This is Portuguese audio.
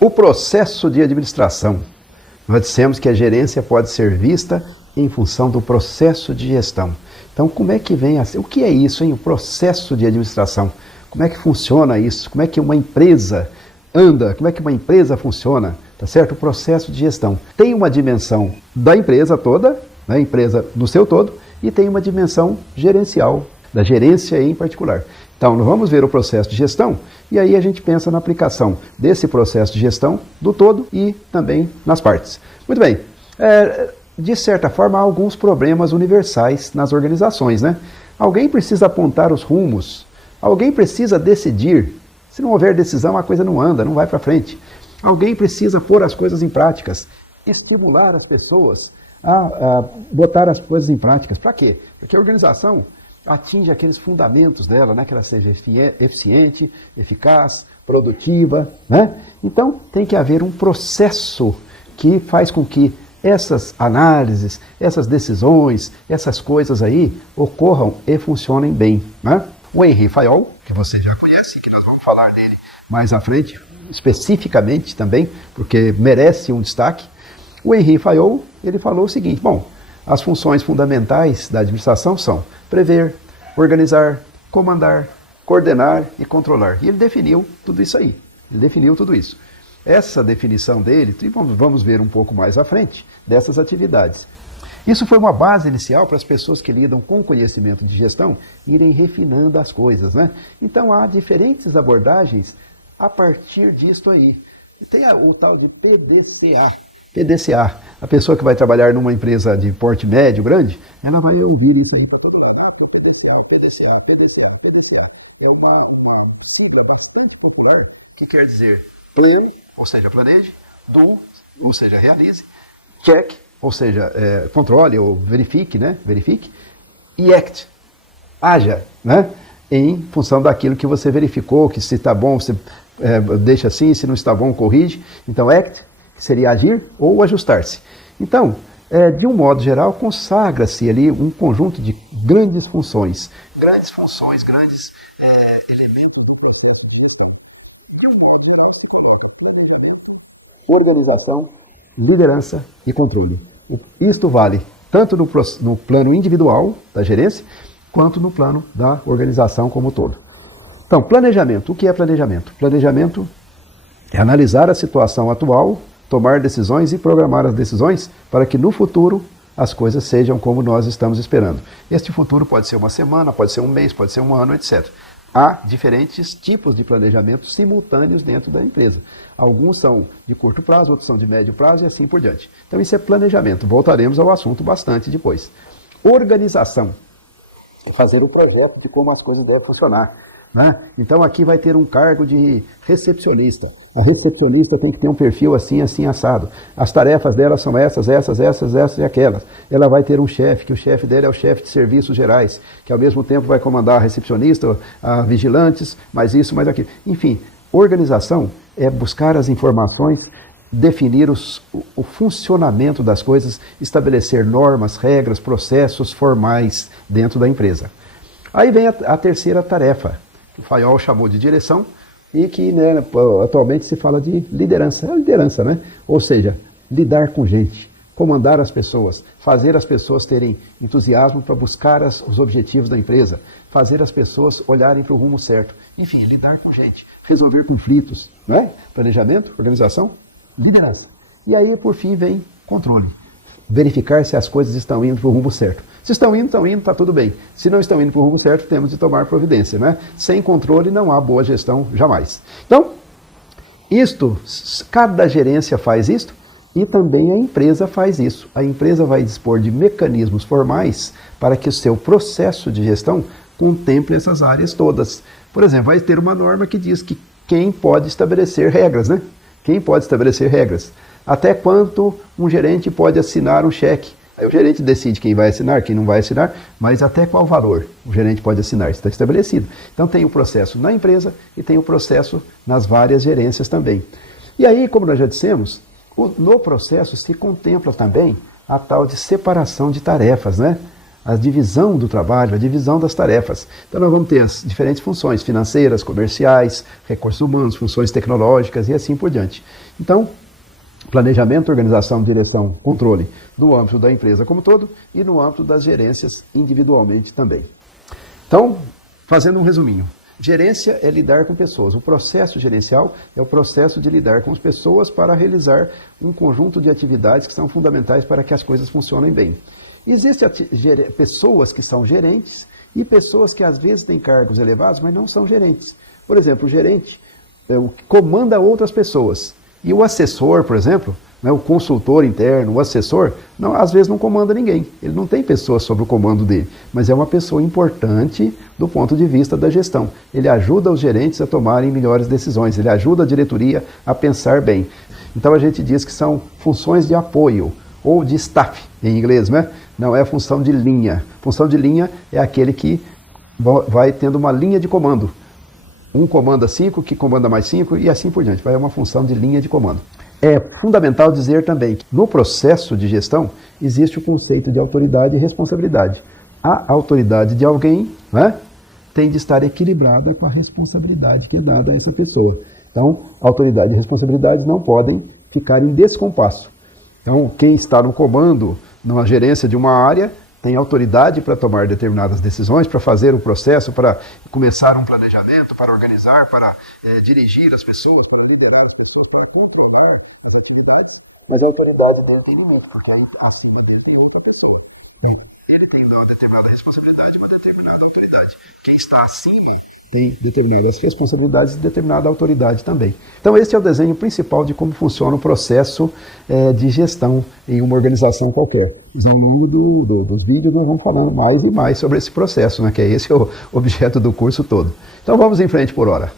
O processo de administração. Nós dissemos que a gerência pode ser vista em função do processo de gestão. Então, como é que vem o que é isso, hein? O processo de administração. Como é que funciona isso? Como é que uma empresa anda? Como é que uma empresa funciona? Tá certo? O processo de gestão. Tem uma dimensão da empresa toda, né? A empresa no seu todo, e tem uma dimensão gerencial, da gerência em particular. Então, nós vamos ver o processo de gestão e aí a gente pensa na aplicação desse processo de gestão do todo e também nas partes. Muito bem. De certa forma, há alguns problemas universais nas organizações, né? Alguém precisa apontar os rumos, alguém precisa decidir. Se não houver decisão, a coisa não anda, não vai para frente. Alguém precisa pôr as coisas em práticas, estimular as pessoas a botar as coisas em práticas. Para quê? Porque a organização atinge aqueles fundamentos dela, né? Que ela seja eficiente, eficaz, produtiva, né? Então, tem que haver um processo que faz com que essas análises, essas decisões, essas coisas aí ocorram e funcionem bem, né? O Henri Fayol, que você já conhece, que nós vamos falar dele mais à frente, especificamente também, porque merece um destaque. O Henri Fayol, ele falou o seguinte, bom, as funções fundamentais da administração são prever, organizar, comandar, coordenar e controlar. E ele definiu tudo isso aí. Ele definiu tudo isso. Essa definição dele, vamos ver um pouco mais à frente, dessas atividades. Isso foi uma base inicial para as pessoas que lidam com conhecimento de gestão irem refinando as coisas, né? Então há diferentes abordagens a partir disto aí. Tem o tal de PDCA. PDCA, a pessoa que vai trabalhar numa empresa de porte médio, grande, ela vai ouvir isso aí para todo mundo. PDCA. É uma sigla bastante popular que quer dizer plan, ou seja, planeje, do, ou seja, realize, check, ou seja, controle ou verifique, né? Verifique, e act, haja, né? Em função daquilo que você verificou, que se está bom, você deixa assim, se não está bom, corrige. Então, act seria agir ou ajustar-se. Então, de um modo geral, consagra-se ali um conjunto de grandes funções, grandes elementos do processo de gestão. De um modo geral, organização, liderança e controle. Isto vale tanto no plano individual da gerência, quanto no plano da organização como um todo. Então, planejamento. O que é planejamento? Planejamento é analisar a situação atual, tomar decisões e programar as decisões para que no futuro as coisas sejam como nós estamos esperando. Este futuro pode ser uma semana, pode ser um mês, pode ser um ano, etc. Há diferentes tipos de planejamento simultâneos dentro da empresa. Alguns são de curto prazo, outros são de médio prazo e assim por diante. Então isso é planejamento. Voltaremos ao assunto bastante depois. Organização. Fazer o projeto de como as coisas devem funcionar, né? Então aqui vai ter um cargo de recepcionista. A recepcionista tem que ter um perfil assim, assim, assado. As tarefas dela são essas e aquelas. Ela vai ter um chefe, que o chefe dela é o chefe de serviços gerais, que ao mesmo tempo vai comandar a recepcionista, a vigilantes, mais isso, mais aquilo. Enfim, organização é buscar as informações, definir o funcionamento das coisas, estabelecer normas, regras, processos formais dentro da empresa. Aí vem a terceira tarefa, que o Fayol chamou de direção, e que, né, atualmente se fala de liderança. É a liderança, né? Ou seja, lidar com gente, comandar as pessoas, fazer as pessoas terem entusiasmo para buscar os objetivos da empresa, fazer as pessoas olharem para o rumo certo. Enfim, lidar com gente, resolver conflitos, não é? Planejamento, organização, liderança. E aí, por fim, vem controle. Verificar se as coisas estão indo para o rumo certo. Se estão indo, está tudo bem. Se não estão indo para o rumo certo, temos de tomar providência, né? Sem controle não há boa gestão jamais. Então, cada gerência faz isto e também a empresa faz isso. A empresa vai dispor de mecanismos formais para que o seu processo de gestão contemple essas áreas todas. Por exemplo, vai ter uma norma que diz que quem pode estabelecer regras, né? Quem pode estabelecer regras? Até quanto um gerente pode assinar um cheque? Aí o gerente decide quem vai assinar, quem não vai assinar, mas até qual valor o gerente pode assinar, isso está estabelecido. Então tem o processo na empresa e tem o processo nas várias gerências também. E aí, como nós já dissemos, no processo se contempla também a tal de separação de tarefas, né? a divisão do trabalho, a divisão das tarefas. Então nós vamos ter as diferentes funções financeiras, comerciais, recursos humanos, funções tecnológicas e assim por diante. Então, planejamento, organização, direção, controle no âmbito da empresa como todo e no âmbito das gerências individualmente também. Então, fazendo um resuminho. Gerência é lidar com pessoas. O processo gerencial é o processo de lidar com as pessoas para realizar um conjunto de atividades que são fundamentais para que as coisas funcionem bem. Existem pessoas que são gerentes e pessoas que às vezes têm cargos elevados, mas não são gerentes. Por exemplo, o gerente comanda outras pessoas. E o assessor, por exemplo, o consultor interno, o assessor, às vezes não comanda ninguém. Ele não tem pessoas sob o comando dele, mas é uma pessoa importante do ponto de vista da gestão. Ele ajuda os gerentes a tomarem melhores decisões, ele ajuda a diretoria a pensar bem. Então a gente diz que são funções de apoio, ou de staff em inglês, né? Não é função de linha. Função de linha é aquele que vai tendo uma linha de comando. Um comanda 5, que comanda mais 5 e assim por diante. Vai uma função de linha de comando. É fundamental dizer também que no processo de gestão existe o conceito de autoridade e responsabilidade. A autoridade de alguém, né, tem de estar equilibrada com a responsabilidade que é dada a essa pessoa. Então, autoridade e responsabilidade não podem ficar em descompasso. Então, quem está no comando, numa gerência de uma área, tem autoridade para tomar determinadas decisões, para fazer o processo, para começar um planejamento, para organizar, para dirigir as pessoas, para liderar as pessoas, para controlar as atividades. Mas a autoridade não é, porque aí acima dele tem outra pessoa. Ele tem uma determinada responsabilidade, uma determinada autoridade. Quem está acima tem determinadas responsabilidades e determinada autoridade também. Então esse é o desenho principal de como funciona o processo de gestão em uma organização qualquer. Mas ao longo dos vídeos nós vamos falando mais e mais sobre esse processo, né, que é esse o objeto do curso todo. Então vamos em frente por hora.